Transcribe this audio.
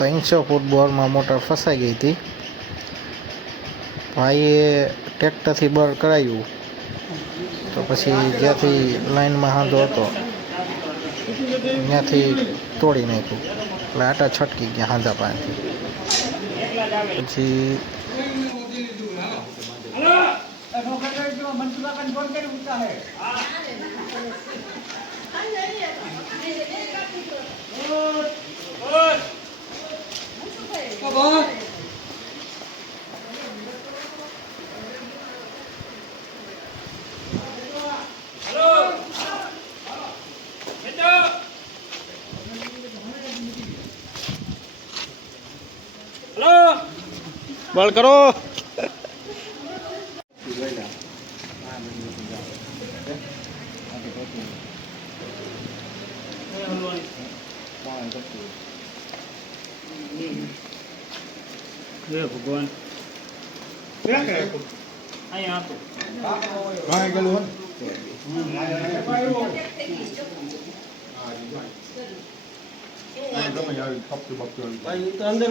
300 ફૂટ બોરમાં motor ફસાઈ ગઈ હતી. ભાઈએ ટ્રેક્ટરથી બર કરાવ્યું તો પછી જ્યાંથી લાઈનમાં હાંધો હતો ત્યાંથી તોડી નાખ્યું, એટલે આટા છટકી ગયા હાંધા પાસેથી. પછી બળ કરો. ભગવાન અહીંયા અંદર